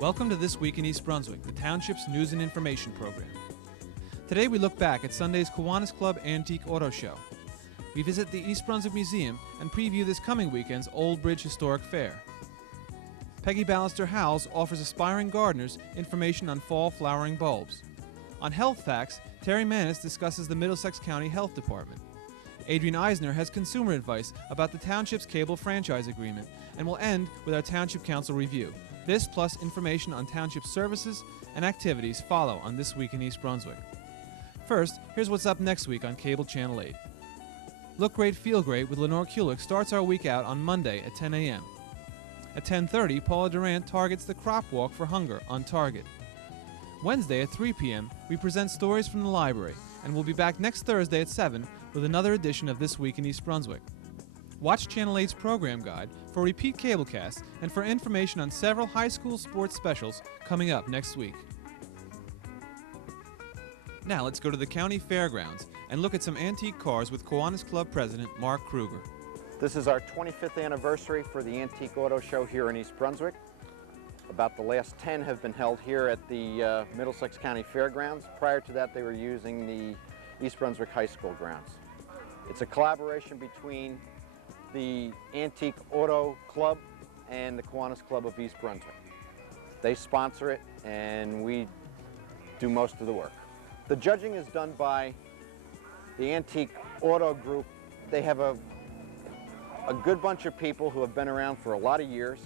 Welcome to This Week in East Brunswick, the Township's news and information program. Today we look back at Sunday's Kiwanis Club Antique Auto Show. We visit the East Brunswick Museum and preview this coming weekend's Old Bridge Historic Fair. Peggy Ballister-Howells offers aspiring gardeners information on fall flowering bulbs. On Health Facts, Terry Manis discusses the Middlesex County Health Department. Adrian Eisner has consumer advice about the Township's cable franchise agreement, and we'll end with our Township Council review. This plus information on Township services and activities follow on This Week in East Brunswick. First, here's what's up next week on Cable Channel 8. Look Great, Feel Great with Lenore Kulick starts our week out on Monday at 10 a.m. At 10:30, Paula Durant targets the Crop Walk for Hunger on Target. Wednesday at 3 p.m., we present stories from the library, and we'll be back next Thursday at 7 with another edition of This Week in East Brunswick. Watch Channel 8's program guide for repeat cablecasts and for information on several high school sports specials coming up next week. Now let's go to the county fairgrounds and look at some antique cars with Kiwanis Club President Mark Kruger. This is our 25th anniversary for the Antique Auto Show here in East Brunswick. About the last 10 have been held here at the Middlesex County Fairgrounds. Prior to that, they were using the East Brunswick High School grounds. It's a collaboration between the Antique Auto Club and the Kiwanis Club of East Brunswick. They sponsor it and we do most of the work. The judging is done by the Antique Auto Group. They have a good bunch of people who have been around for a lot of years,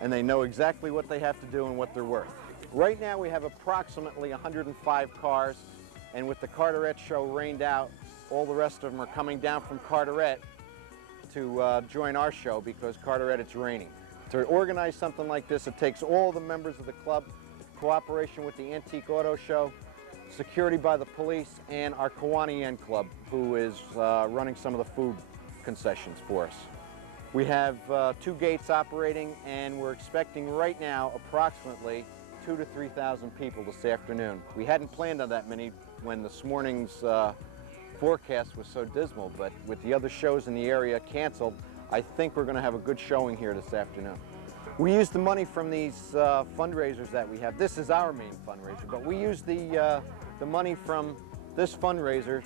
and they know exactly what they have to do and what they're worth. Right now we have approximately 105 cars, and with the Carteret show rained out, all the rest of them are coming down from Carteret to join our show because Carteret it's raining. To organize something like this, it takes all the members of the club, cooperation with the Antique Auto Show, security by the police, and our Kiwanian Club, who is running some of the food concessions for us. We have 2 gates operating, and we're expecting right now approximately 2,000 to 3,000 people this afternoon. We hadn't planned on that many when this morning's forecast was so dismal, but with the other shows in the area canceled, I think we're going to have a good showing here this afternoon. We use the money from these fundraisers that we have. This is our main fundraiser, but we use the money from this fundraiser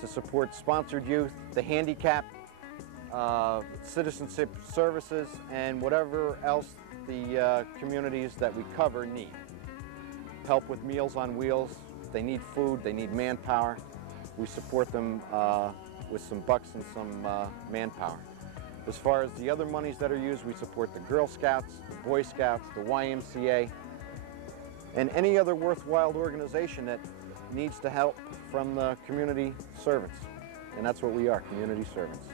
to support sponsored youth, the handicapped, citizenship services, and whatever else the communities that we cover need. Help with Meals on Wheels. They need food, they need manpower. We support them with some bucks and some manpower. As far as the other monies that are used, we support the Girl Scouts, the Boy Scouts, the YMCA, and any other worthwhile organization that needs to help from the community servants. And that's what we are, community servants.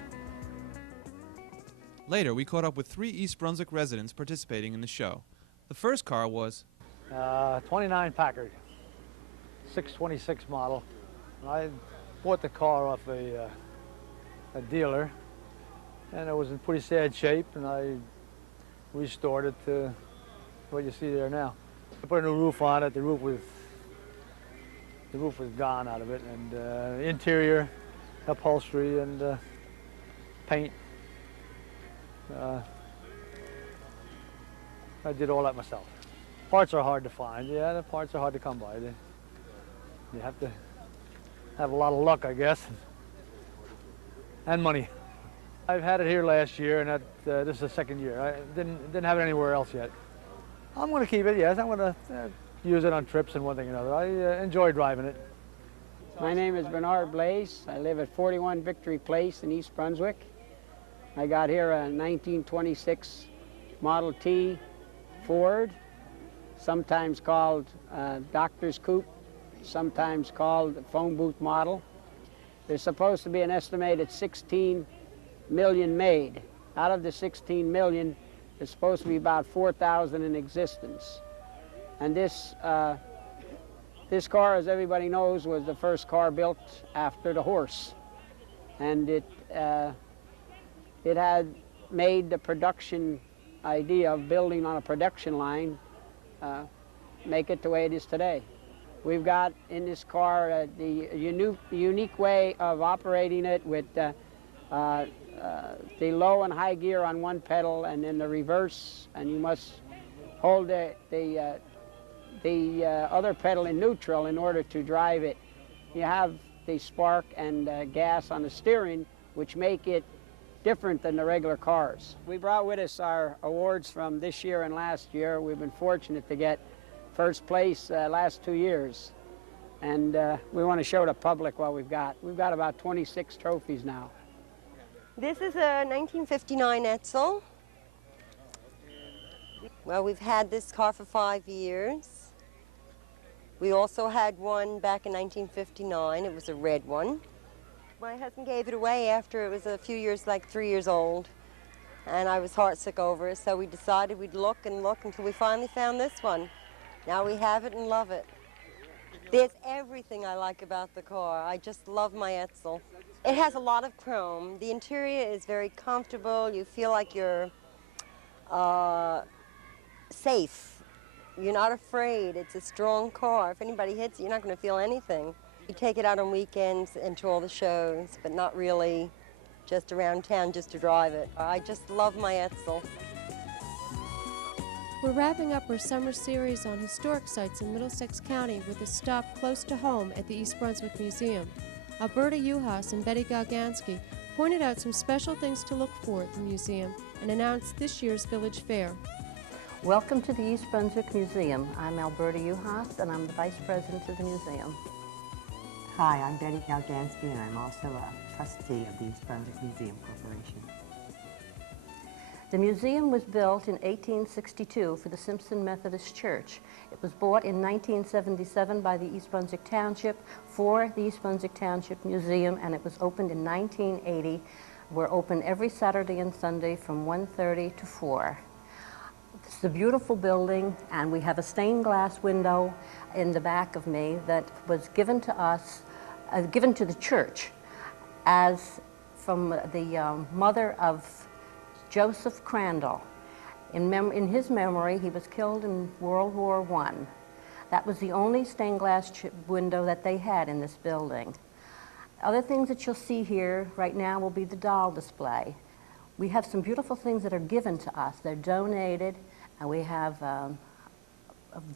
Later, we caught up with 3 East Brunswick residents participating in the show. The first car was 29 Packard, 626 model. I bought the car off a dealer, and it was in pretty sad shape, and I restored it to what you see there now. I put a new roof on it. The roof was gone out of it, and interior, upholstery, and paint. I did all that myself. Parts are hard to find. Yeah, the parts are hard to come by. You have to have a lot of luck, I guess, and money. I've had it here last year, and this is the second year. I didn't have it anywhere else yet. I'm going to keep it, yes. I'm going to use it on trips and one thing or another. I enjoy driving it. My name is Bernard Blaze. I live at 41 Victory Place in East Brunswick. I got here a 1926 Model T Ford, sometimes called Doctor's Coupe, sometimes called the phone booth model. There's supposed to be an estimated 16 million made. Out of the 16 million, there's supposed to be about 4,000 in existence. And this car, as everybody knows, was the first car built after the horse. And it had made the production idea of building on a production line make it the way it is today. We've got in this car the unique way of operating it with the low and high gear on one pedal and then the reverse, and you must hold the other pedal in neutral in order to drive it. You have the spark and gas on the steering, which make it different than the regular cars. We brought with us our awards from this year and last year. We've been fortunate to get first place last 2 years. And we want to show the public what we've got. We've got about 26 trophies now. This is a 1959 Edsel. Well, we've had this car for 5 years. We also had one back in 1959. It was a red one. My husband gave it away after it was a few years, like 3 years old, and I was heartsick over it, so we decided we'd look and look until we finally found this one. Now we have it and love it. There's everything I like about the car. I just love my Edsel. It has a lot of chrome. The interior is very comfortable. You feel like you're safe. You're not afraid. It's a strong car. If anybody hits it, you're not going to feel anything. You take it out on weekends and to all the shows, but not really just around town just to drive it. I just love my Edsel. We're wrapping up our summer series on historic sites in Middlesex County with a stop close to home at the East Brunswick Museum. Alberta Uhas and Betty Galgansky pointed out some special things to look for at the museum and announced this year's Village Fair. Welcome to the East Brunswick Museum. I'm Alberta Uhas, and I'm the Vice President of the museum. Hi, I'm Betty Galgansky, and I'm also a trustee of the East Brunswick Museum Corporation. The museum was built in 1862 for the Simpson Methodist Church. It was bought in 1977 by the East Brunswick Township for the East Brunswick Township Museum, and it was opened in 1980. We're open every Saturday and Sunday from 1:30 to 4. It's a beautiful building, and we have a stained glass window in the back of me that was given to us, given to the church as from the mother of Joseph Crandall. In his memory, he was killed in World War I. That was the only stained glass window that they had in this building. Other things that you'll see here right now will be the doll display. We have some beautiful things that are given to us. They're donated, and we have a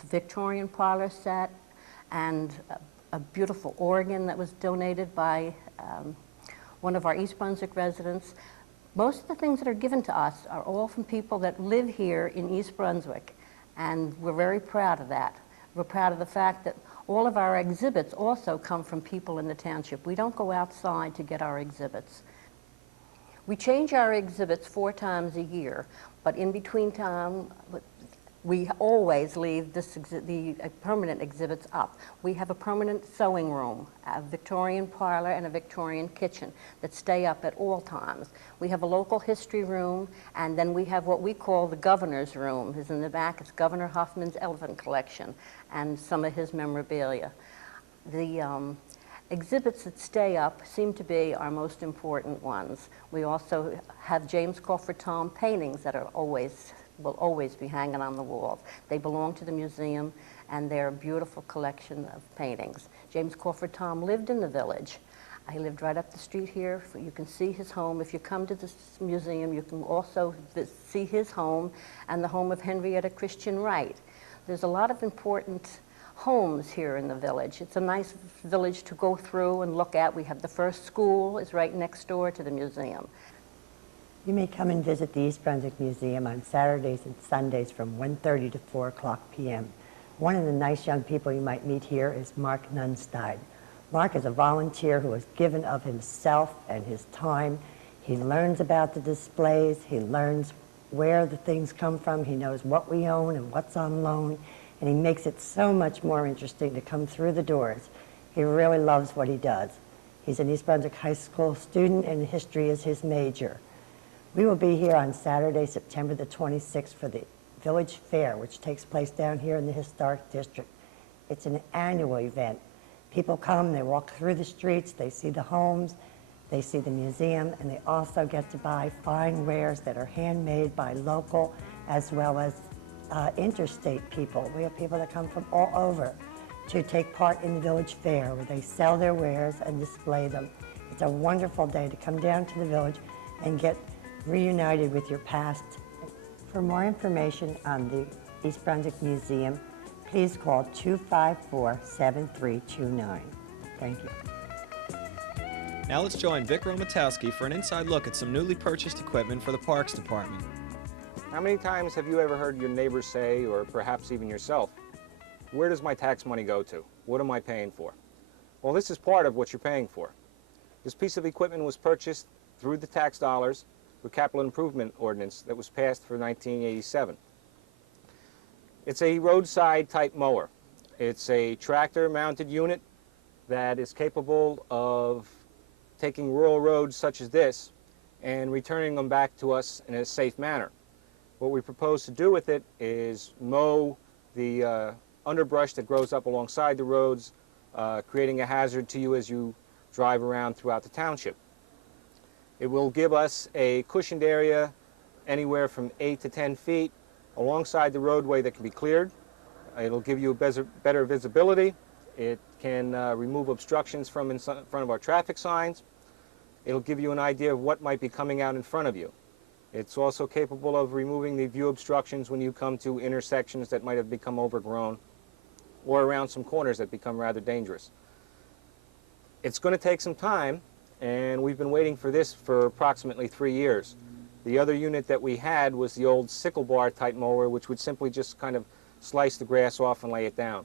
Victorian parlor set and a beautiful organ that was donated by one of our East Brunswick residents. Most of the things that are given to us are all from people that live here in East Brunswick, and we're very proud of that. We're proud of the fact that all of our exhibits also come from people in the township. We don't go outside to get our exhibits. We change our exhibits 4 times a year, but in between time, we always leave the permanent exhibits up. We have a permanent sewing room, a Victorian parlor, and a Victorian kitchen that stay up at all times. We have a local history room, and then we have what we call the governor's room. It's in the back. It's Governor Huffman's elephant collection and some of his memorabilia. The exhibits that stay up seem to be our most important ones. We also have James Crawford Tom paintings that are will always be hanging on the walls. They belong to the museum, and they're a beautiful collection of paintings. James Crawford Tom lived in the village. He lived right up the street here. You can see his home. If you come to this museum, you can also see his home and the home of Henrietta Christian Wright. There's a lot of important homes here in the village. It's a nice village to go through and look at. We have the first school is right next door to the museum. You may come and visit the East Brunswick Museum on Saturdays and Sundays from 1:30 to 4 p.m. One of the nice young people you might meet here is Mark Nunstein. Mark is a volunteer who has given of himself and his time. He learns about the displays. He learns where the things come from. He knows what we own and what's on loan, and he makes it so much more interesting to come through the doors. He really loves what he does. He's an East Brunswick High School student, and history is his major. We will be here on Saturday, September the 26th for the Village Fair, which takes place down here in the Historic District. It's an annual event. People come, they walk through the streets, they see the homes, they see the museum, and they also get to buy fine wares that are handmade by local as well as interstate people. We have people that come from all over to take part in the Village Fair, where they sell their wares and display them. It's a wonderful day to come down to the village and get reunited with your past. For more information on the East Brunswick Museum, please call 254-7329. Thank you. Now let's join Vic R for an inside look at some newly purchased equipment for the Parks Department. How many times have you ever heard your neighbors say, or perhaps even yourself, where does my tax money go to? What am I paying for? Well, this is part of what you're paying for. This piece of equipment was purchased through the tax dollars for capital improvement ordinance that was passed for 1987. It's a roadside type mower. It's a tractor mounted unit that is capable of taking rural roads such as this and returning them back to us in a safe manner. What we propose to do with it is mow the underbrush that grows up alongside the roads, creating a hazard to you as you drive around throughout the township. It will give us a cushioned area anywhere from 8 to 10 feet alongside the roadway that can be cleared. It'll give you better visibility. It can remove obstructions from in front of our traffic signs. It'll give you an idea of what might be coming out in front of you. It's also capable of removing the view obstructions when you come to intersections that might have become overgrown or around some corners that become rather dangerous. It's going to take some time, and we've been waiting for this for approximately 3 years. The other unit that we had was the old sickle bar type mower, which would simply just kind of slice the grass off and lay it down.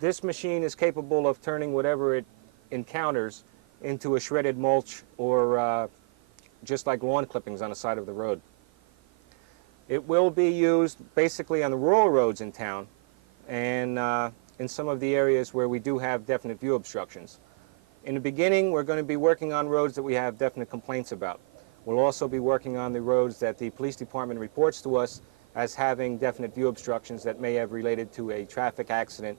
This machine is capable of turning whatever it encounters into a shredded mulch or just like lawn clippings on the side of the road. It will be used basically on the rural roads in town and in some of the areas where we do have definite view obstructions. In the beginning, we're going to be working on roads that we have definite complaints about. We'll also be working on the roads that the police department reports to us as having definite view obstructions that may have related to a traffic accident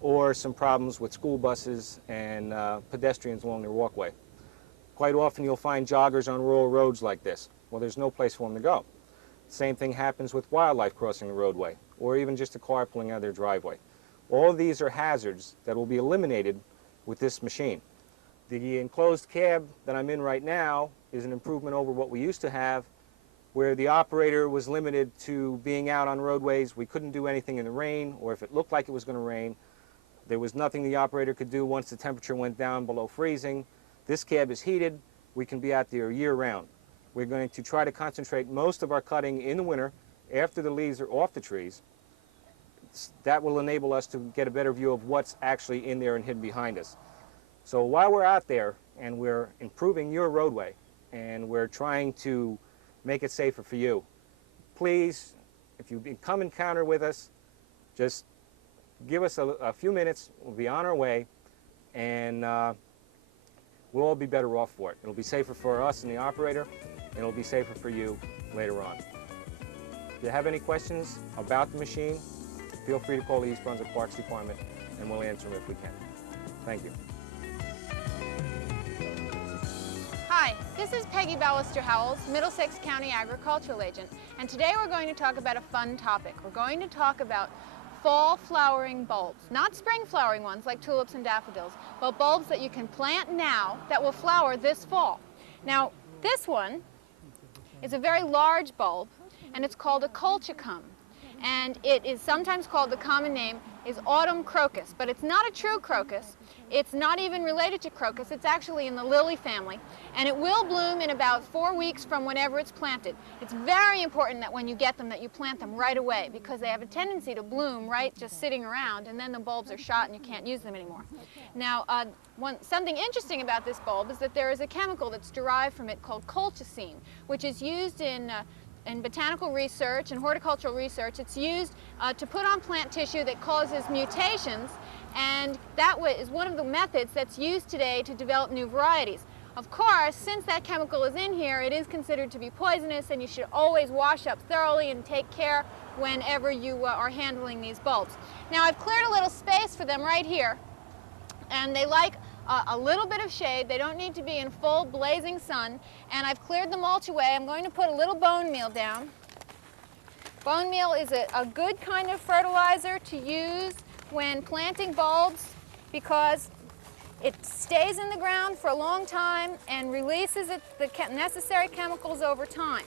or some problems with school buses and pedestrians along their walkway. Quite often you'll find joggers on rural roads like this. Well, there's no place for them to go. Same thing happens with wildlife crossing the roadway, or even just a car pulling out of their driveway. All of these are hazards that will be eliminated with this machine. The enclosed cab that I'm in right now is an improvement over what we used to have, where the operator was limited to being out on roadways. We couldn't do anything in the rain, or if it looked like it was going to rain, there was nothing the operator could do once the temperature went down below freezing. This cab is heated. We can be out there year-round. We're going to try to concentrate most of our cutting in the winter after the leaves are off the trees. That will enable us to get a better view of what's actually in there and hidden behind us. So while we're out there and we're improving your roadway and we're trying to make it safer for you, please, if you come encounter with us, just give us a few minutes. We'll be on our way, and we'll all be better off for it. It'll be safer for us and the operator, and it'll be safer for you later on. If you have any questions about the machine, feel free to call the East Brunswick Parks Department, and we'll answer them if we can. Thank you. Hi, this is Peggy Ballister-Howells, Middlesex County Agricultural Agent, and today we're going to talk about a fun topic. We're going to talk about fall flowering bulbs, not spring flowering ones like tulips and daffodils, but bulbs that you can plant now that will flower this fall. Now, this one is a very large bulb, and it's called a colchicum, and it is sometimes called, the common name is autumn crocus, but it's not a true crocus. It's not even related to crocus. It's actually in the lily family, and it will bloom in about 4 weeks from whenever it's planted. It's very important that when you get them that you plant them right away, because they have a tendency to bloom right just sitting around, and then the bulbs are shot and you can't use them anymore. Now, something interesting about this bulb is that there is a chemical that's derived from it called colchicine, which is used in botanical research and horticultural research. It's used to put on plant tissue that causes mutations, and that is one of the methods that's used today to develop new varieties. Of course, since that chemical is in here, it is considered to be poisonous, and you should always wash up thoroughly and take care whenever you are handling these bulbs. Now, I've cleared a little space for them right here, and they like a little bit of shade. They don't need to be in full blazing sun, and I've cleared the mulch away. I'm going to put a little bone meal down. Bone meal is a good kind of fertilizer to use when planting bulbs, because it stays in the ground for a long time and releases the necessary chemicals over time.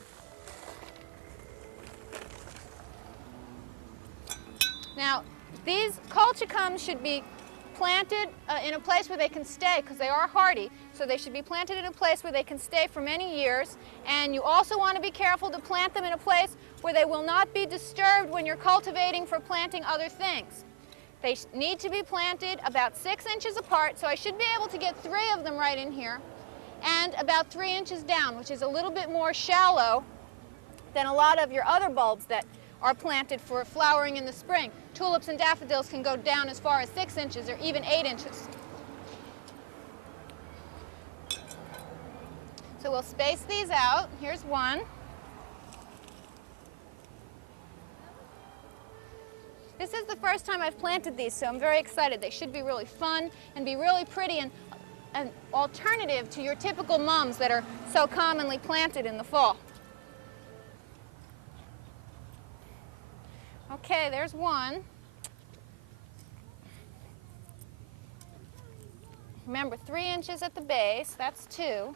Now, these colchicums should be planted in a place where they can stay, because they are hardy, so they should be planted in a place where they can stay for many years. And you also want to be careful to plant them in a place where they will not be disturbed when you're cultivating for planting other things. They need to be planted about 6 inches apart, so I should be able to get 3 of them right in here, and about 3 inches down, which is a little bit more shallow than a lot of your other bulbs that are planted for flowering in the spring. Tulips and daffodils can go down as far as 6 inches or even 8 inches. So we'll space these out. Here's one. This is the first time I've planted these, so I'm very excited. They should be really fun and be really pretty and an alternative to your typical mums that are so commonly planted in the fall. Okay, there's one. Remember, 3 inches at the base, that's 2.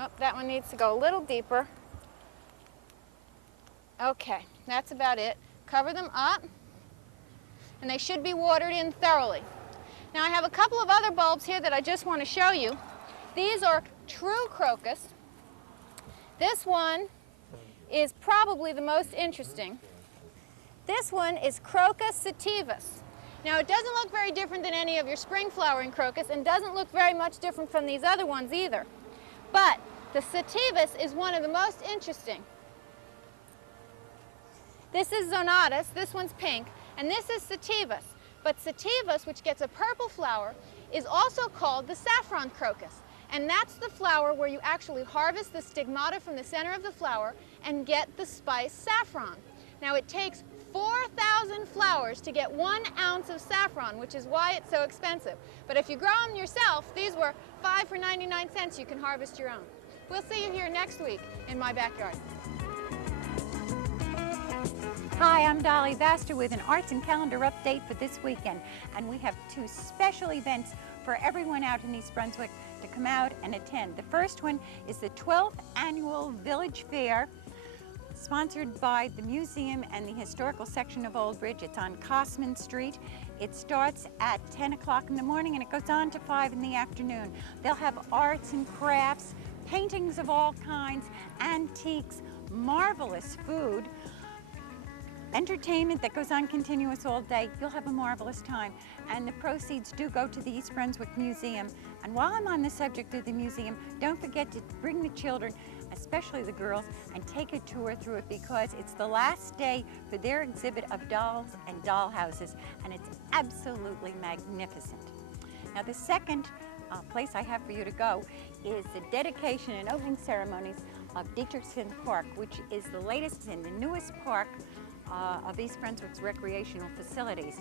Oh, that one needs to go a little deeper. Okay, that's about it. Cover them up, and they should be watered in thoroughly. Now I have a couple of other bulbs here that I just want to show you. These are true crocus. This one is probably the most interesting. This one is Crocus sativus. Now it doesn't look very different than any of your spring flowering crocus and doesn't look very much different from these other ones either. But the sativus is one of the most interesting. This is Zonatus, this one's pink, and this is sativus. But sativus, which gets a purple flower, is also called the saffron crocus. And that's the flower where you actually harvest the stigmata from the center of the flower and get the spice saffron. Now it takes 4,000 flowers to get 1 ounce of saffron, which is why it's so expensive. But if you grow them yourself, these were 5 for 99 cents, you can harvest your own. We'll see you here next week in my backyard. Hi, I'm Dolly Vaster with an arts and calendar update for this weekend. And we have 2 special events for everyone out in East Brunswick to come out and attend. The first one is the 12th Annual Village Fair, sponsored by the museum and the historical section of Old Bridge. It's on Cosman Street. It starts at 10 o'clock in the morning and it goes on to 5 in the afternoon. They'll have arts and crafts, paintings of all kinds, antiques, marvelous food, entertainment that goes on continuous all day. You'll have a marvelous time. And the proceeds do go to the East Brunswick Museum. And while I'm on the subject of the museum, don't forget to bring the children, especially the girls, and take a tour through it, because it's the last day for their exhibit of dolls and dollhouses, and it's absolutely magnificent. Now the second place I have for you to go is the dedication and opening ceremonies of Dietrichson Park, which is the latest and the newest park of East Brunswick's recreational facilities.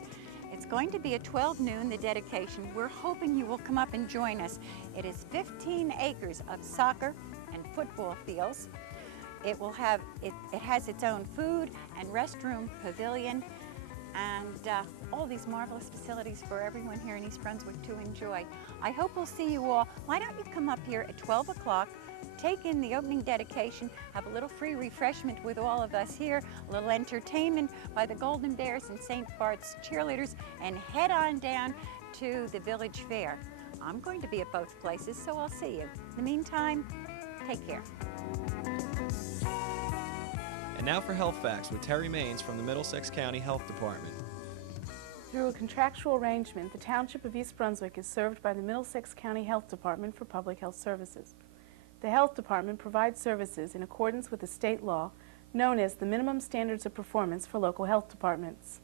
It's going to be at 12 noon, the dedication. We're hoping you will come up and join us. It is 15 acres of soccer and football fields. It will have, it has its own food and restroom pavilion, and all these marvelous facilities for everyone here in East Brunswick to enjoy. I hope we'll see you all. Why don't you come up here at 12 o'clock, take in the opening dedication, have a little free refreshment with all of us here, a little entertainment by the Golden Bears and St. Bart's cheerleaders, and head on down to the Village Fair. I'm going to be at both places, so I'll see you. In the meantime, take care. And now for Health Facts with Terry Maines from the Middlesex County Health Department. Through a contractual arrangement, the Township of East Brunswick is served by the Middlesex County Health Department for Public Health Services. The Health Department provides services in accordance with the state law known as the Minimum Standards of Performance for Local Health Departments.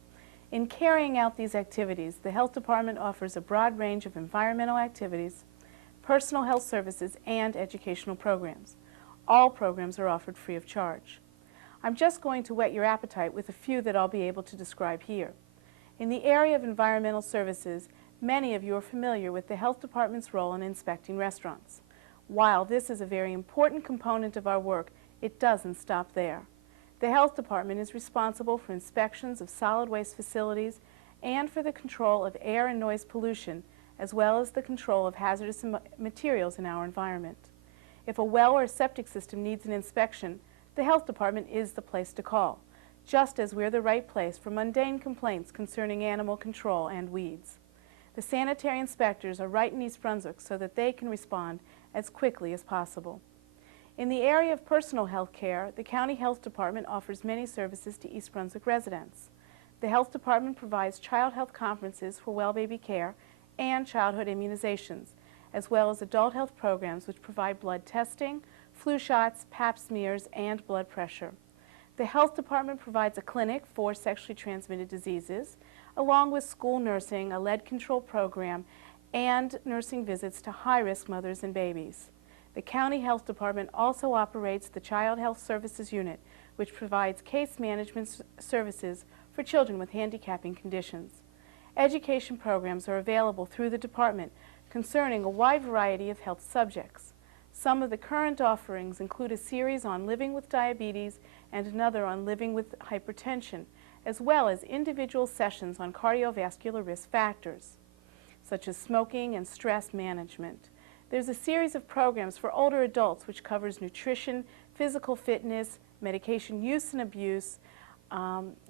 In carrying out these activities, the Health Department offers a broad range of environmental activities, personal health services, and educational programs. All programs are offered free of charge. I'm just going to whet your appetite with a few that I'll be able to describe here. In the area of environmental services, many of you are familiar with the Health Department's role in inspecting restaurants. While this is a very important component of our work, it doesn't stop there. The Health Department is responsible for inspections of solid waste facilities and for the control of air and noise pollution, as well as the control of hazardous materials in our environment. If a well or septic system needs an inspection, the Health Department is the place to call, just as we're the right place for mundane complaints concerning animal control and weeds. The sanitary inspectors are right in East Brunswick so that they can respond as quickly as possible. In the area of personal health care, the County Health Department offers many services to East Brunswick residents. The Health Department provides child health conferences for well baby care and childhood immunizations, as well as adult health programs which provide blood testing, flu shots, pap smears, and blood pressure. The Health Department provides a clinic for sexually transmitted diseases, along with school nursing, a lead control program, and nursing visits to high-risk mothers and babies. The County Health Department also operates the Child Health Services Unit, which provides case management services for children with handicapping conditions. Education programs are available through the department concerning a wide variety of health subjects. Some of the current offerings include a series on living with diabetes and another on living with hypertension, as well as individual sessions on cardiovascular risk factors, such as smoking and stress management. There's a series of programs for older adults which covers nutrition, physical fitness, medication use and abuse,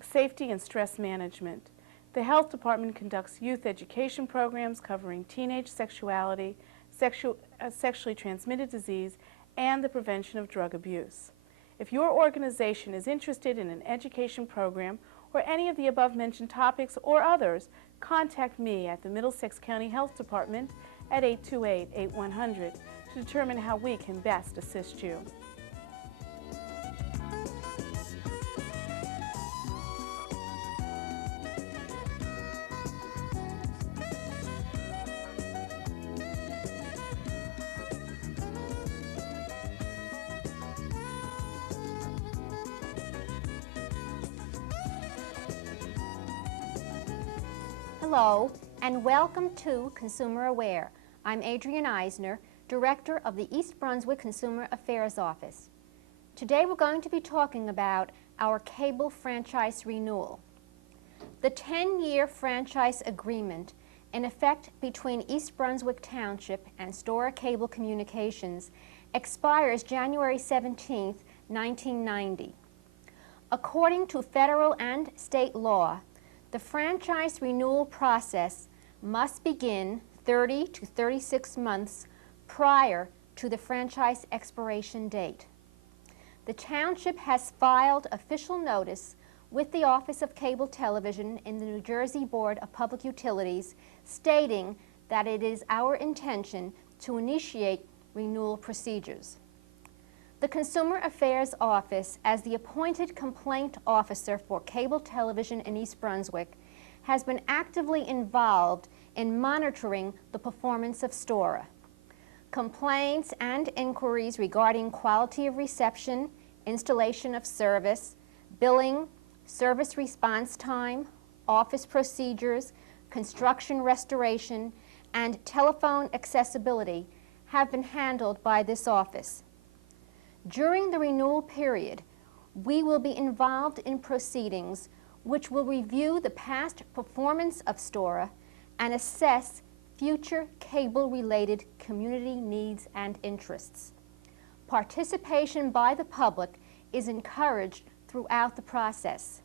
safety and stress management. The Health Department conducts youth education programs covering teenage sexuality, sexually transmitted disease, and the prevention of drug abuse. If your organization is interested in an education program or any of the above-mentioned topics or others, contact me at the Middlesex County Health Department at 828-8100 to determine how we can best assist you. Hello, and welcome to Consumer Aware. I'm Adrienne Eisner, Director of the East Brunswick Consumer Affairs Office. Today we're going to be talking about our cable franchise renewal. The 10-year franchise agreement in effect between East Brunswick Township and Stora Cable Communications expires January 17, 1990. According to federal and state law, the franchise renewal process must begin 30 to 36 months prior to the franchise expiration date. The township has filed official notice with the Office of Cable Television in the New Jersey Board of Public Utilities stating that it is our intention to initiate renewal procedures. The Consumer Affairs Office, as the appointed complaint officer for cable television in East Brunswick, has been actively involved in monitoring the performance of Stora. Complaints and inquiries regarding quality of reception, installation of service, billing, service response time, office procedures, construction restoration, and telephone accessibility have been handled by this office. During the renewal period, we will be involved in proceedings which will review the past performance of Stora and assess future cable-related community needs and interests. Participation by the public is encouraged throughout the process.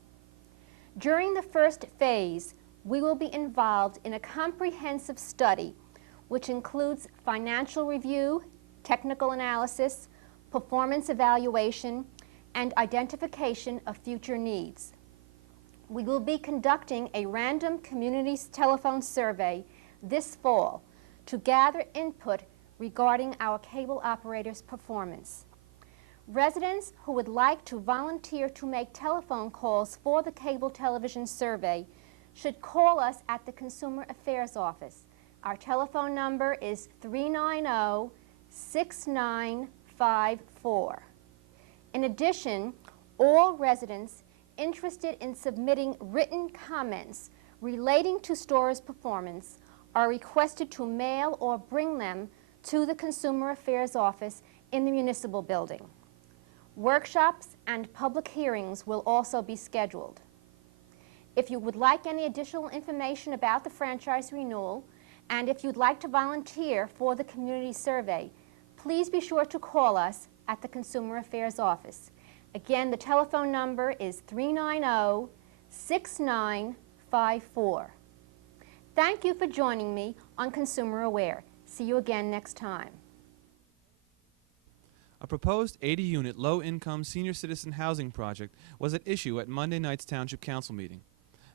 During the first phase, we will be involved in a comprehensive study which includes financial review, technical analysis, performance evaluation, and identification of future needs. We will be conducting a random community telephone survey this fall to gather input regarding our cable operators' performance. Residents who would like to volunteer to make telephone calls for the cable television survey should call us at the Consumer Affairs Office. Our telephone number is 390-6954. In addition, all residents interested in submitting written comments relating to Stora's performance are requested to mail or bring them to the Consumer Affairs Office in the municipal building. Workshops and public hearings will also be scheduled. If you would like any additional information about the franchise renewal, and if you'd like to volunteer for the community survey, please be sure to call us at the Consumer Affairs Office. Again, the telephone number is 390-6954. Thank you for joining me on Consumer Aware. See you again next time. A proposed 80-unit low-income senior citizen housing project was at issue at Monday night's Township Council meeting.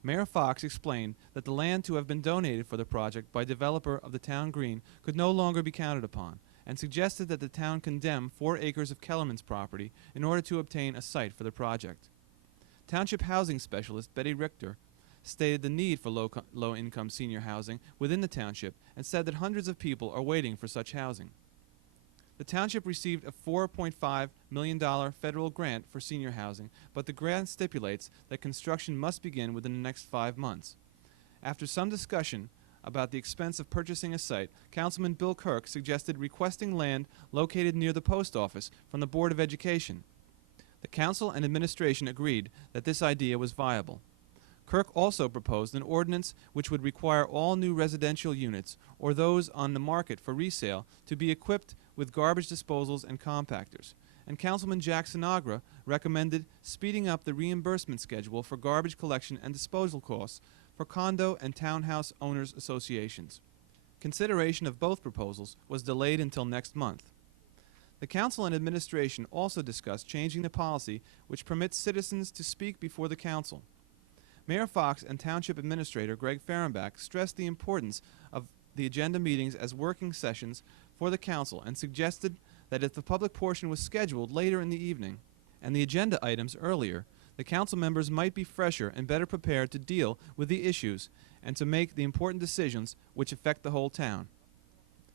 Mayor Fox explained that the land to have been donated for the project by developer of the town green could no longer be counted upon, and suggested that the town condemn 4 acres of Kellerman's property in order to obtain a site for the project. Township housing specialist Betty Richter stated the need for low-income senior housing within the township and said that hundreds of people are waiting for such housing. The township received a $4.5 million federal grant for senior housing, but the grant stipulates that construction must begin within the next 5 months. After some discussion about the expense of purchasing a site, Councilman Bill Kirk suggested requesting land located near the post office from the Board of Education. The council and administration agreed that this idea was viable. Kirk also proposed an ordinance which would require all new residential units or those on the market for resale to be equipped with garbage disposals and compactors. And Councilman Jack Sinagra recommended speeding up the reimbursement schedule for garbage collection and disposal costs for condo and townhouse owners associations. Consideration of both proposals was delayed until next month. The council and administration also discussed changing the policy which permits citizens to speak before the council. Mayor Fox and Township Administrator Greg Fehrenbach stressed the importance of the agenda meetings as working sessions for the council and suggested that if the public portion was scheduled later in the evening and the agenda items earlier, the council members might be fresher and better prepared to deal with the issues and to make the important decisions which affect the whole town.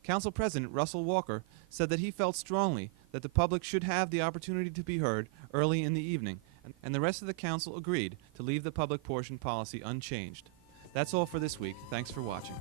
Council President Russell Walker said that he felt strongly that the public should have the opportunity to be heard early in the evening, and the rest of the council agreed to leave the public portion policy unchanged. That's all for this week. Thanks for watching.